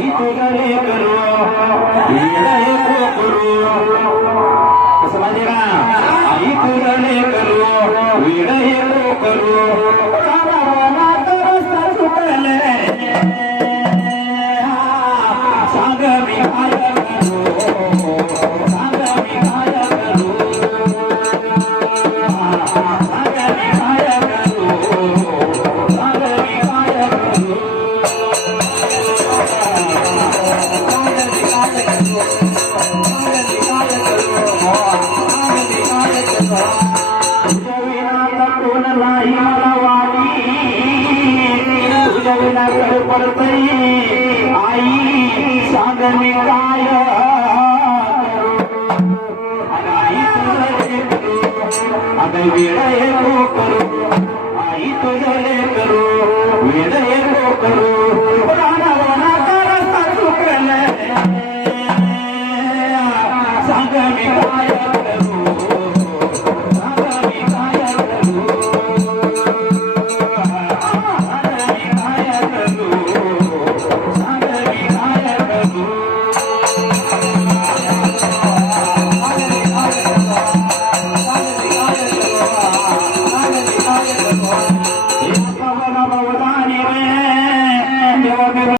आई तुझे करू वेळ करू कसं माहिती का आई तुझे करू वेळ करू सुटले सांग मी काय करू सांग मी काय करू सांग मी काय करू सांग मी काय करू आई सांग मी काय अगं वेळ करू आई तुझे करू वेळ करू